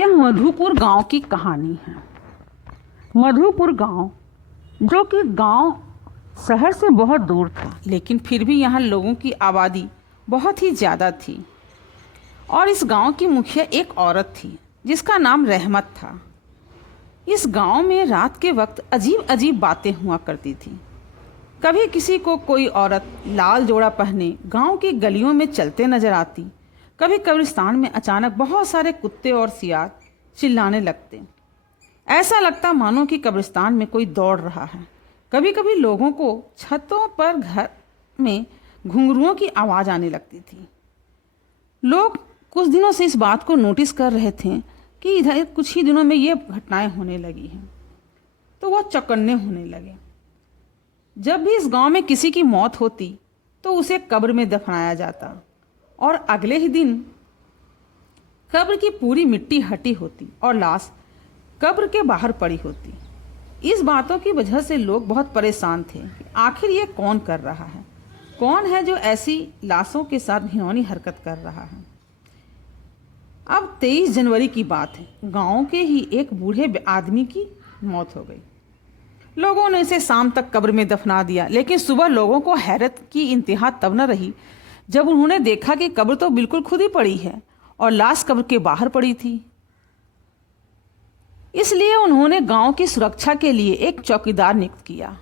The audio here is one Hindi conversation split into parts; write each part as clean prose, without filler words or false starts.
यह मधुपुर गांव की कहानी है। मधुपुर गांव, जो कि गांव शहर से बहुत दूर था, लेकिन फिर भी यहाँ लोगों की आबादी बहुत ही ज़्यादा थी। और इस गांव की मुखिया एक औरत थी जिसका नाम रहमत था। इस गांव में रात के वक्त अजीब अजीब बातें हुआ करती थी। कभी किसी को कोई औरत लाल जोड़ा पहने गांव की गलियों में चलते नजर आती, कभी कब्रिस्तान में अचानक बहुत सारे कुत्ते और सियार चिल्लाने लगते। ऐसा लगता मानो कि कब्रिस्तान में कोई दौड़ रहा है। कभी कभी लोगों को छतों पर घर में घुंघरुओं की आवाज़ आने लगती थी। लोग कुछ दिनों से इस बात को नोटिस कर रहे थे कि इधर कुछ ही दिनों में ये घटनाएं होने लगी हैं, तो वह चौकन्ने होने लगे। जब भी इस गांव में किसी की मौत होती तो उसे कब्र में दफनाया जाता और अगले ही दिन कब्र की पूरी मिट्टी हटी होती और लाश कब्र के बाहर पड़ी होती। इस बातों की वजह से लोग बहुत परेशान थे कि आखिर ये कौन कर रहा है, कौन है जो ऐसी लाशों के साथ घिनौनी हरकत कर रहा है। अब 23 जनवरी की बात है। गांव के ही एक बूढ़े आदमी की मौत हो गई। लोगों ने इसे शाम तक कब्र में दफना दिया, लेकिन सुबह लोगों को हैरत की इंतहा तब न रही जब उन्होंने देखा कि कब्र तो बिल्कुल खुद ही पड़ी है और लाश कब्र के बाहर पड़ी थी। इसलिए उन्होंने गांव की सुरक्षा के लिए एक चौकीदार नियुक्त किया।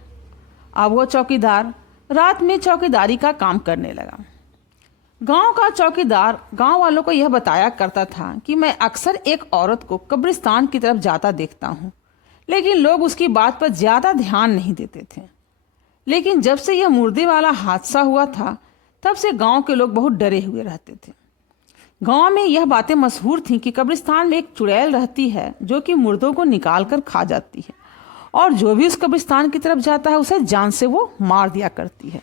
अब वह चौकीदार रात में चौकीदारी का काम करने लगा। गांव का चौकीदार गांव वालों को यह बताया करता था कि मैं अक्सर एक औरत को कब्रिस्तान की तरफ जाता देखता हूँ, लेकिन लोग उसकी बात पर ज़्यादा ध्यान नहीं देते थे। लेकिन जब से यह मुर्दे वाला हादसा हुआ था, तब से गांव के लोग बहुत डरे हुए रहते थे। गांव में यह बातें मशहूर थीं कि कब्रिस्तान में एक चुड़ैल रहती है जो कि मुर्दों को निकाल कर खा जाती है, और जो भी उस कब्रिस्तान की तरफ जाता है उसे जान से वो मार दिया करती है।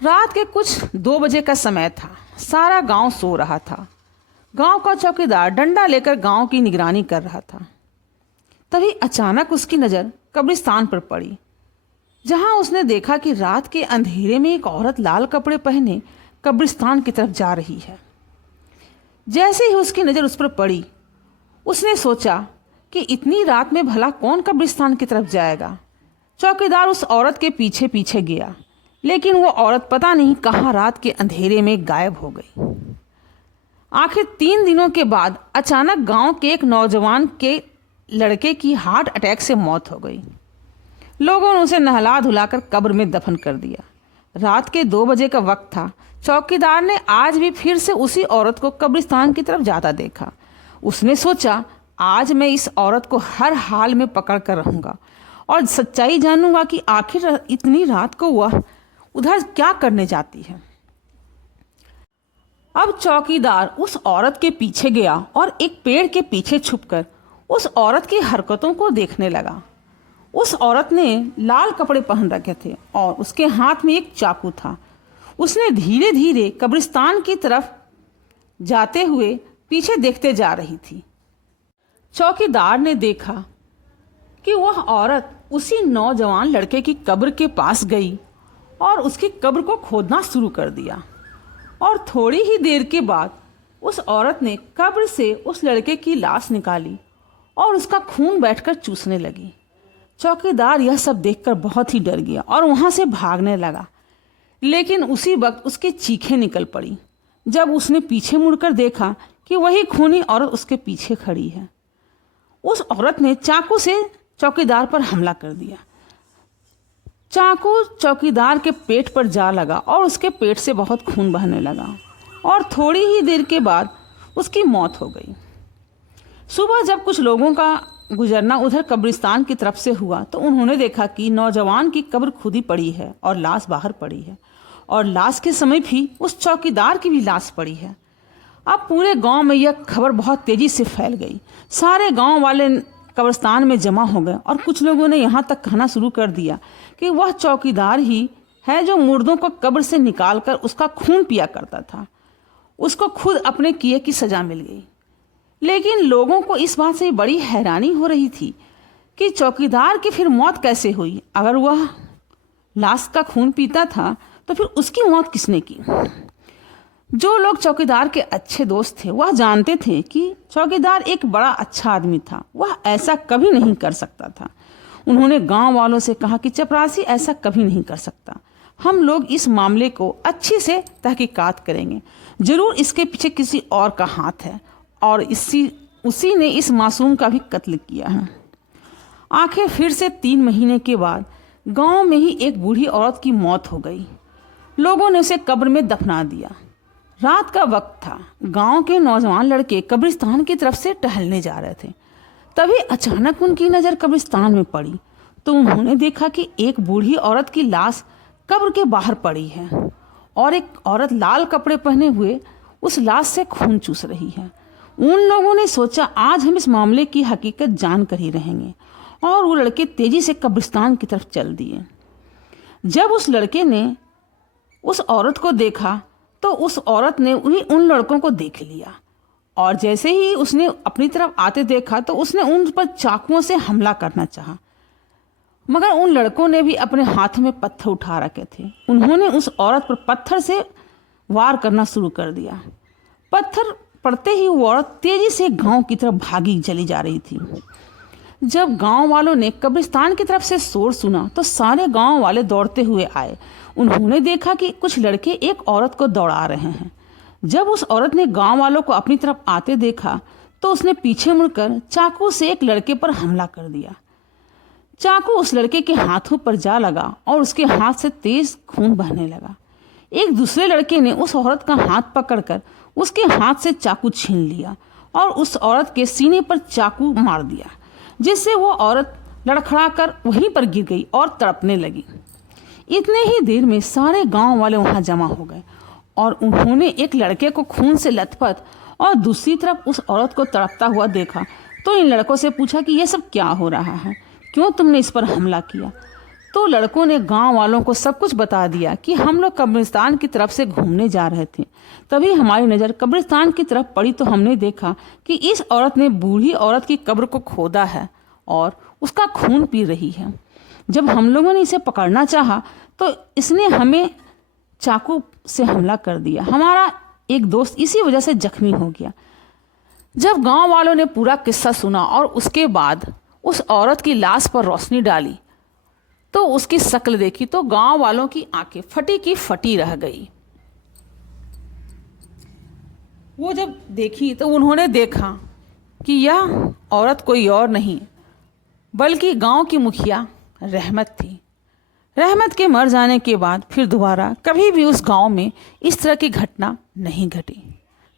रात के कुछ 2 बजे का समय था। सारा गांव सो रहा था। गांव का चौकीदार डंडा लेकर गांव की निगरानी कर रहा था। तभी अचानक उसकी नज़र कब्रिस्तान पर पड़ी, जहां उसने देखा कि रात के अंधेरे में एक औरत लाल कपड़े पहने कब्रिस्तान की तरफ जा रही है। जैसे ही उसकी नज़र उस पर पड़ी, उसने सोचा कि इतनी रात में भला कौन कब्रिस्तान की तरफ जाएगा। चौकीदार उस औरत के पीछे पीछे गया, लेकिन वो औरत पता नहीं कहाँ रात के अंधेरे में गायब हो गई। आखिर 3 दिनों के बाद अचानक गांव के एक नौजवान के लड़के की हार्ट अटैक से मौत हो गई। लोगों ने उसे नहला धुलाकर कब्र में दफन कर दिया। रात के 2 बजे का वक्त था। चौकीदार ने आज भी फिर से उसी औरत को कब्रिस्तान की तरफ जाता देखा। उसने सोचा, आज मैं इस औरत को हर हाल में पकड़ कर रहूँगा और सच्चाई जानूंगा कि आखिर इतनी रात को वह उधर क्या करने जाती है। अब चौकीदार उस औरत के पीछे गया और एक पेड़ के पीछे छुपकर उस औरत की हरकतों को देखने लगा। उस औरत ने लाल कपड़े पहन रखे थे और उसके हाथ में एक चाकू था। उसने धीरे धीरे कब्रिस्तान की तरफ जाते हुए पीछे देखते जा रही थी। चौकीदार ने देखा कि वह औरत उसी नौजवान लड़के की कब्र के पास गई और उसकी कब्र को खोदना शुरू कर दिया। और थोड़ी ही देर के बाद उस औरत ने कब्र से उस लड़के की लाश निकाली और उसका खून बैठकर चूसने लगी। चौकीदार यह सब देखकर बहुत ही डर गया और वहाँ से भागने लगा, लेकिन उसी वक्त उसकी चीखें निकल पड़ी जब उसने पीछे मुड़कर देखा कि वही खूनी औरत उसके पीछे खड़ी है। उस औरत ने चाकू से चौकीदार पर हमला कर दिया। चाकू चौकीदार के पेट पर जा लगा और उसके पेट से बहुत खून बहने लगा और थोड़ी ही देर के बाद उसकी मौत हो गई। सुबह जब कुछ लोगों का गुजरना उधर कब्रिस्तान की तरफ से हुआ, तो उन्होंने देखा कि नौजवान की कब्र खुद ही पड़ी है और लाश बाहर पड़ी है, और लाश के समय भी उस चौकीदार की भी लाश पड़ी है। अब पूरे गांव में यह खबर बहुत तेजी से फैल गई। सारे गांव वाले कब्रिस्तान में जमा हो गए और कुछ लोगों ने यहाँ तक कहना शुरू कर दिया कि वह चौकीदार ही है जो मुर्दों को कब्र से निकाल कर उसका खून पिया करता था। उसको खुद अपने किए की सजा मिल गई। लेकिन लोगों को इस बात से बड़ी हैरानी हो रही थी कि चौकीदार की फिर मौत कैसे हुई। अगर वह लाश का खून पीता था तो फिर उसकी मौत किसने की। जो लोग चौकीदार के अच्छे दोस्त थे वह जानते थे कि चौकीदार एक बड़ा अच्छा आदमी था, वह ऐसा कभी नहीं कर सकता था। उन्होंने गांव वालों से कहा कि चपरासी ऐसा कभी नहीं कर सकता। हम लोग इस मामले को अच्छी से तहकीकात करेंगे, जरूर इसके पीछे किसी और का हाथ है और उसी ने इस मासूम का भी कत्ल किया है। आखिर फिर से 3 महीने के बाद गांव में ही एक बूढ़ी औरत की मौत हो गई। लोगों ने उसे कब्र में दफना दिया। रात का वक्त था। गांव के नौजवान लड़के कब्रिस्तान की तरफ से टहलने जा रहे थे। तभी अचानक उनकी नज़र कब्रिस्तान में पड़ी तो उन्होंने देखा कि एक बूढ़ी औरत की लाश कब्र के बाहर पड़ी है और एक औरत लाल कपड़े पहने हुए उस लाश से खून चूस रही है। उन लोगों ने सोचा आज हम इस मामले की हकीकत जान कर ही रहेंगे और वो लड़के तेजी से कब्रिस्तान की तरफ चल दिए। जब उस लड़के ने उस औरत को देखा तो उस औरत ने उन लड़कों को देख लिया और जैसे ही उसने अपनी तरफ आते देखा तो उसने उन पर चाकुओं से हमला करना चाहा, मगर उन लड़कों ने भी अपने हाथ में पत्थर उठा रखे थे। उन्होंने उस औरत पर पत्थर से वार करना शुरू कर दिया। पत्थर पड़ते ही वो औरत तेजी से गांव की तरफ भागी चली जा रही थी। जब गांव वालों ने कब्रिस्तान की तरफ से शोर सुना तो सारे गांव वाले दौड़ते हुए आए। उन्होंने देखा कि कुछ लड़के एक औरत को दौड़ा रहे हैं। जब उस औरत ने गांव वालों को अपनी तरफ आते देखा तो उसने पीछे मुड़कर चाकू से एक लड़के पर हमला कर दिया। चाकू उस लड़के के हाथों पर जा लगा और उसके हाथ से तेज खून बहने लगा। एक दूसरे लड़के ने उस औरत का हाथ पकड़कर उसके हाथ से चाकू छीन लिया और उस औरत के सीने पर चाकू मार दिया, जिससे वो औरत लड़खड़ाकर वहीं पर गिर गई और तड़पने लगी। इतने ही देर में सारे गांव वाले वहां जमा हो गए और उन्होंने एक लड़के को खून से लथपथ और दूसरी तरफ उस औरत को तड़पता हुआ देखा तो इन लड़कों से पूछा कि ये सब क्या हो रहा है, क्यों तुमने इस पर हमला किया। तो लड़कों ने गांव वालों को सब कुछ बता दिया कि हम लोग कब्रिस्तान की तरफ से घूमने जा रहे थे। तभी हमारी नज़र कब्रिस्तान की तरफ पड़ी तो हमने देखा कि इस औरत ने बूढ़ी औरत की कब्र को खोदा है और उसका खून पी रही है। जब हम लोगों ने इसे पकड़ना चाहा तो इसने हमें चाकू से हमला कर दिया। हमारा एक दोस्त इसी वजह से जख्मी हो गया। जब गांव वालों ने पूरा किस्सा सुना और उसके बाद उस औरत की लाश पर रोशनी डाली तो उसकी शक्ल देखी तो गांव वालों की आंखें फटी की फटी रह गई। वो जब देखी तो उन्होंने देखा कि यह औरत कोई और नहीं बल्कि गांव की मुखिया रहमत थी। रहमत के मर जाने के बाद फिर दोबारा कभी भी उस गांव में इस तरह की घटना नहीं घटी।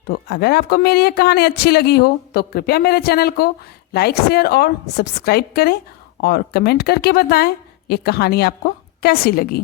तो अगर आपको मेरी ये कहानी अच्छी लगी हो तो कृपया मेरे चैनल को लाइक, शेयर और सब्सक्राइब करें और कमेंट करके बताएं ये कहानी आपको कैसी लगी।